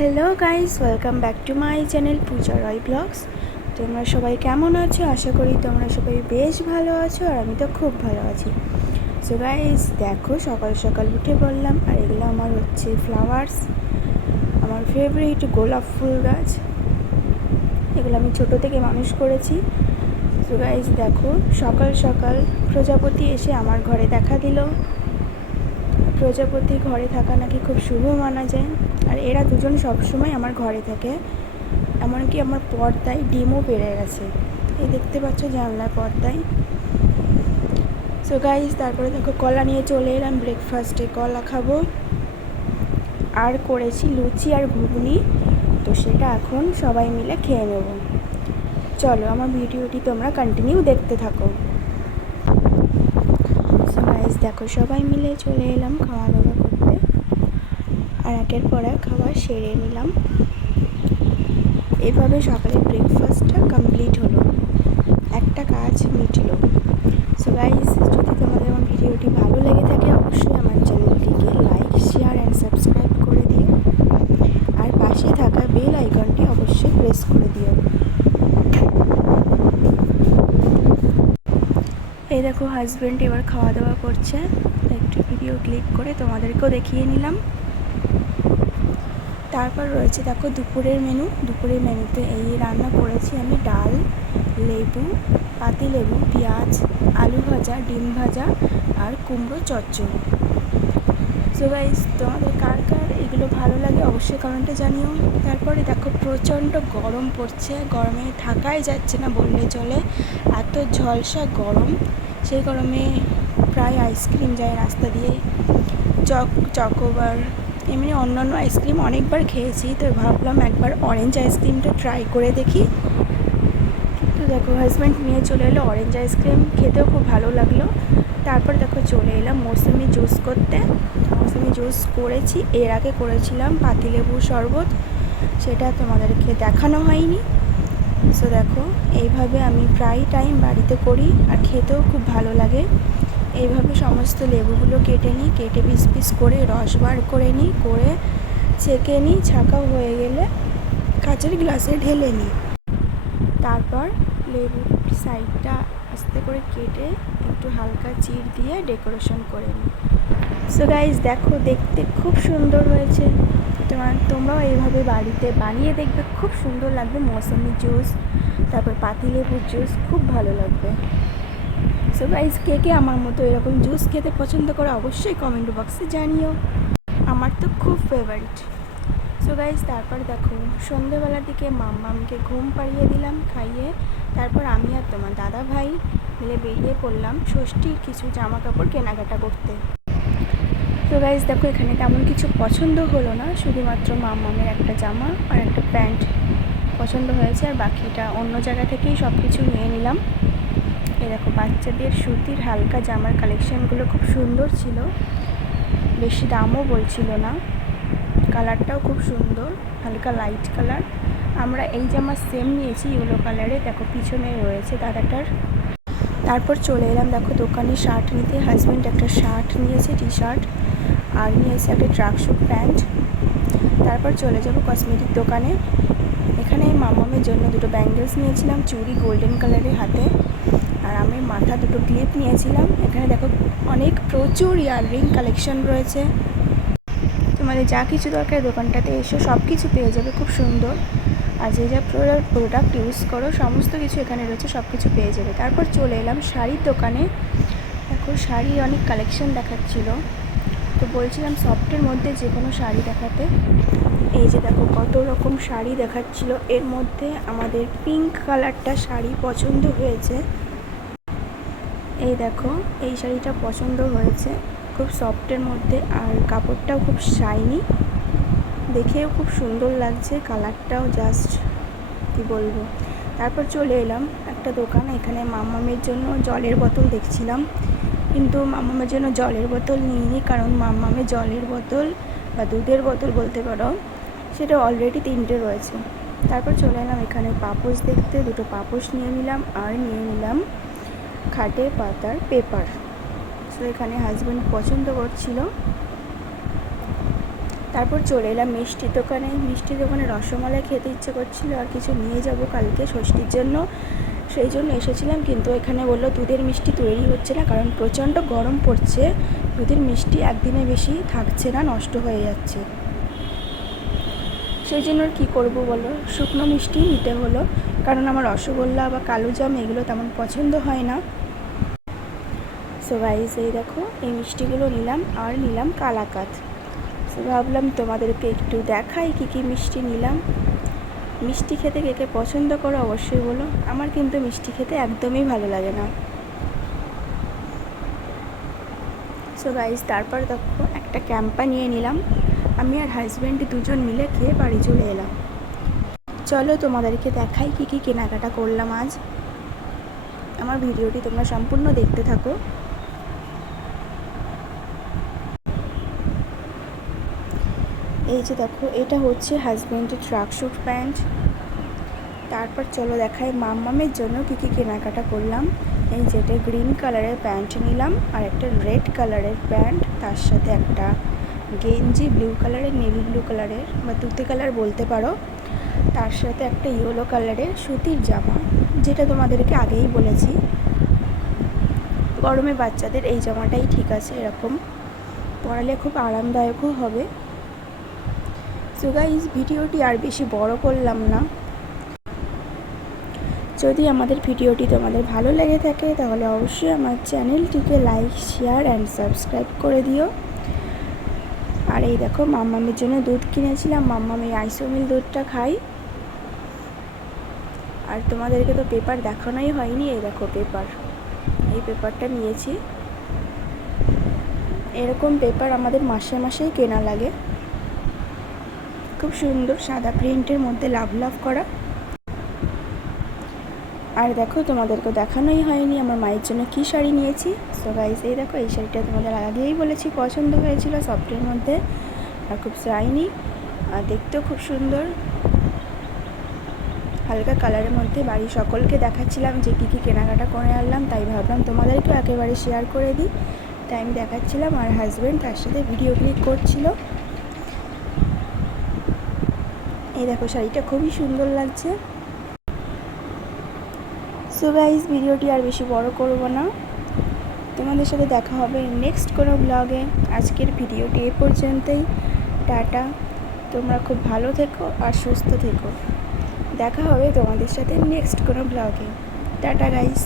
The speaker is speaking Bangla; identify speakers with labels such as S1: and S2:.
S1: Hello guys welcome back to my channel Pooja Roy vlogs তোমরা সবাই কেমন আছো? আশা করি তোমরা সবাই বেশ ভালো আছো আর আমি তো খুব ভালো আছি। সো গাইস দেখো, সকাল সকাল উঠে পড়লাম আর এগুলো আমার হচ্ছে ফ্লাওয়ার্স আমার ফেভারিট গোলাপ ফুল গাছ। এগুলো আমি ছোট থেকে মানুষ করেছি। সো গাইস দেখো, সকাল সকাল প্রজাপতি এসে আমার ঘরে দেখা দিল। প্রজাপতি ঘরে থাকা নাকি খুব শুভ মানা যায়? আর এরা দুজন সবসময় আমার ঘরে থাকে। এমনকি আমার পর্দায় ডিমও বেড়ে গেছে। এই দেখতে পাচ্ছ জানলার পর্দায়। সো গাইজ তারপরে দেখো, কলা নিয়ে চলে এলাম ব্রেকফাস্টে কলা খাব। আর করেছি লুচি আর ঘুগনি। তো সেটা এখন সবাই মিলে খেয়ে নেব। চলো, আমার ভিডিওটি তোমরা কন্টিনিউ দেখতে থাকো। দেখো, সবাই মিলে চলে এলাম খাওয়া দাওয়া করতে। আর একের পর এক খাবার সেরে নিলাম। এভাবে সকালে ব্রেকফাস্টটা কমপ্লিট হলো। একটা কাজ মিটলো। সো গাইজ যদি তোমাদের আমার ভিডিওটি ভালো লেগে থাকে, অবশ্যই আমার চ্যানেলটিকে লাইক শেয়ার অ্যান্ড সাবস্ক্রাইব করে দিও। আর পাশে থাকা বেল আইকনটি অবশ্যই প্রেস করে দিও। এই দেখো হাজব্যান্ড এবার খাওয়া দাওয়া করছে। একটু ভিডিও ক্লিক করে তোমাদেরকেও দেখিয়ে নিলাম। তারপর রয়েছে দেখো দুপুরের মেনু দুপুরের মেনুতে এই রান্না করেছি আমি ডাল, লেবু, পাতি লেবু, পেঁয়াজ, আলু ভাজা, ডিম ভাজা আর কুমড়ো চচ্চড়ি। সো গাইস তোমাদের কার কার এগুলো ভালো লাগে অবশ্যই কমেন্টে জানিও। তারপরে দেখো প্রচণ্ড গরম পড়ছে। গরমে থাকাই যাচ্ছে না বললে চলে। এত ঝলসা গরম। সেই গরমে প্রায় আইসক্রিম যায় রাস্তা দিয়ে। চক, চকোবার, এমনি অন্যান্য আইসক্রিম অনেকবার খেয়েছি, তো ভাবলাম একবার অরেঞ্জ আইসক্রিমটা ট্রাই করে দেখি। তো দেখো হাজব্যান্ড নিয়ে চলে এলো অরেঞ্জ আইসক্রিম, খেতেও খুব ভালো লাগল। তারপর দেখো চলে এলাম মৌসুমি জুস করতে। মৌসুমি জুস করেছি, এর আগে করেছিলাম পাতিলেবু শরবত, সেটা তোমাদেরকে দেখানো হয়নি। সো দেখো, এইভাবে আমি প্রায় টাইম বাড়িতে করি আর খেতেও খুব ভালো লাগে। এইভাবে সমস্ত লেবুগুলো কেটে নিই, কেটে পিস পিস করে রস বার করে নিই, করে ছেঁকে নিই, ছাঁকাও হয়ে গেলে কাঁচের গ্লাসে ঢেলে নিই। তারপর লেবুর সাইডটা আস্তে করে কেটে একটু হালকা চির দিয়ে ডেকোরেশন করে নিই। সো গাইজ দেখো, দেখতে খুব সুন্দর হয়েছে। তোমরাও এইভাবে বাড়িতে বানিয়ে দেখবে। খুব সুন্দর লাগবে, মৌসুমি জুস তারপর পাতিলেবুর জুস খুব ভালো লাগবে। সো গাইজ কে কে আমার মতো এরকম জুস খেতে পছন্দ করে অবশ্যই কমেন্ট বক্সে জানিও। আমার তো খুব ফেভারিট সো গাইজ তারপর দেখো, সন্ধেবেলার দিকে মাম্মামকে ঘুম পাড়িয়ে দিলাম খাইয়ে। তারপর আমি আর তোমার দাদা ভাই মিলে বেরিয়ে পড়লাম ষষ্ঠীর কিছু জামা কাপড় কেনাকাটা করতে। তো গাইজ দেখো এখানে তেমন কিছু পছন্দ হলো না, শুধুমাত্র মাম্মামের একটা জামা আর একটা প্যান্ট পছন্দ হয়েছে, আর বাকিটা অন্য জায়গা থেকেই সব কিছু নিয়ে নিলাম। এই দেখো, বাচ্চাদের সুতির হালকা জামার কালেকশানগুলো খুব সুন্দর ছিল। বেশি দামও বলছিল না। কালারটাও খুব সুন্দর, হালকা লাইট কালার আমরা এই জামা সেম নিয়েছি ইয়েলো কালারে দেখো পিছনে রয়েছে দাদাটার। তারপর চলে এলাম, দেখো দোকানে শার্ট নিতে। হাজব্যান্ড একটা শার্ট নিয়েছে টি শার্ট আর নিয়েছে একটা ট্রাকশুট প্যান্ট। তারপর চলে যাব কসমেটিক দোকানে। এখানে মামামের জন্য দুটো ব্যাঙ্গেলস নিয়েছিলাম, চুড়ি গোল্ডেন কালারের হাতে। আর আমি মাথা দুটো ক্লিপ নিয়েছিলাম। এখানে দেখো অনেক প্রচুর ইয়াররিং কালেকশন রয়েছে। তোমাদের যা কিছু দরকার দোকানটাতে এসে সব কিছু পেয়ে যাবে, খুব সুন্দর। আর যে যা প্রোডাক্ট ইউজ করো, সমস্ত কিছু এখানে রয়েছে সব কিছু পেয়ে যাবে। তারপর চলে এলাম শাড়ির দোকানে। দেখো শাড়ি অনেক কালেকশন দেখাচ্ছিল। তো বলছিলাম সফটের মধ্যে যে কোনো শাড়ি দেখাতে। এই যে দেখো কত রকম শাড়ি দেখাচ্ছিল। এর মধ্যে আমাদের পিঙ্ক কালারটা শাড়ি পছন্দ হয়েছে। এই দেখো, এই শাড়িটা পছন্দ হয়েছে খুব সফটের মধ্যে আর কাপড়টাও খুব শাইনি দেখেও খুব সুন্দর লাগছে কালারটাও জাস্ট কি বলব। তারপর চলে এলাম একটা দোকান, এখানে মামামের জন্য জলের বোতল দেখছিলাম। কিন্তু মামামের জন্য জলের বোতল নিইনি, কারণ মামামের জলের বোতল বা দুধের বোতল বলতে পারো, সেটা অলরেডি তিনটে রয়েছে। তারপর চলে এলাম এখানে পাপোশ দেখতে, দুটো পাপোশ নিয়ে নিলাম আর নিয়ে নিলাম খাটে পাতার পেপার। সো এখানে হাজব্যান্ড পছন্দ করছিল। তারপর চলে এলাম মিষ্টির দোকানে। মিষ্টির দোকানে রসমালাই খেতে ইচ্ছে করছিল, আর কিছু নিয়ে যাব কালকে ষষ্ঠীর জন্য। সেই জন্য এসেছিলাম, কিন্তু এখানে বলল দুধের মিষ্টি তৈরি হচ্ছে না, কারণ প্রচণ্ড গরম পড়ছে। দুধের মিষ্টি একদিনে বেশি থাকছে না, নষ্ট হয়ে যাচ্ছে। সেই জন্য কী করব বলো? শুকনো মিষ্টি নিতে হলো, কারণ আমার রসগোল্লা বা কালোজাম এগুলো তেমন পছন্দ হয় না। সো গাইস এই দেখো, এই মিষ্টিগুলো নিলাম, আর নিলাম কালাকাত সো ভাবলাম তোমাদেরকে একটু দেখাই কী কী মিষ্টি নিলাম। মিষ্টি খেতে কে কে পছন্দ করো অবশ্যই বলো। আমার কিন্তু মিষ্টি খেতে একদমই ভালো লাগে না। সো গাইস তারপর দেখো, একটা ক্যাম্পা নিয়ে নিলাম। আমি আর হাজব্যান্ড দুজন মিলে খেয়ে বাড়ি চলে এলাম। চলো তোমাদেরকে দেখাই কী কী কেনাকাটা করলাম আজ। আমার ভিডিওটি তোমরা সম্পূর্ণ দেখতে থাকো। এই যে দেখো, এটা হচ্ছে হাজব্যান্ডের ট্রাক স্যুট প্যান্ট তারপর চলো দেখাই মাম্মামের জন্য কী কী কেনাকাটা করলাম। এই যেটা গ্রিন কালারের প্যান্ট নিলাম, আর একটা রেড কালারের প্যান্ট তার সাথে একটা গেঞ্জি ব্লু কালারের নেভি ব্লু কালারের বা তুতে কালার বলতে পারো। তার সাথে একটা ইয়েলো কালারের সুতির জামা, যেটা তোমাদেরকে আগেই বলেছি। গরমে বাচ্চাদের এই জামাটাই ঠিক আছে, এরকম। পরালে খুব আরামদায়কও হবে। সো গাইজ ভিডিওটি আর বেশি বড় করলাম না। যদি আমাদের ভিডিওটি তোমাদের ভালো লেগে থাকে, তাহলে অবশ্যই আমার চ্যানেলটিকে লাইক শেয়ার অ্যান্ড সাবস্ক্রাইব করে দিও। আর এই দেখো, মাম্মামের জন্য দুধ কিনেছিলাম। মাম্মাম আইসোমিল দুধটা খাই আর তোমাদেরকে তো পেপার দেখানোই হয়নি, এই দেখো পেপার। এই পেপারটা নিয়েছি। এরকম পেপার আমাদের মাসে মাসেই কেনা লাগে। খুব সুন্দর সাদা প্রিন্টের মধ্যে লাভ লাভ করা। আর দেখো তোমাদেরকে দেখানোই হয়নি আমার মায়ের জন্য কী শাড়ি নিয়েছি। সো গাইস এই দেখো, এই শাড়িটা তোমাদের আগেই বলেছি, পছন্দ হয়েছিল সফটের মধ্যে, আর খুব শাইনি আর দেখতেও খুব সুন্দর। হালকা কালারের মধ্যে বাড়ির সকলকে দেখাচ্ছিলাম যে কী কী কেনাকাটা করে আনলাম, তাই ভাবলাম তোমাদেরকেও একেবারে শেয়ার করে দিই। তাই আমি দেখাচ্ছিলাম, আর হাজব্যান্ড তার সাথে ভিডিও ক্লিক করছিল। এই দেখো শাড়িটা খুবই সুন্দর লাগছে। সো গাইজ ভিডিওটি আর বেশি বড় করব না। তোমাদের সাথে দেখা হবে নেক্সট কোনো ব্লগে আজকের ভিডিওটি এ পর্যন্তই। টাটা। তোমরা খুব ভালো থেকো আর সুস্থ থেকো। দেখা হবে তোমাদের সাথে নেক্সট কোনো ব্লগে টাটা গাইজ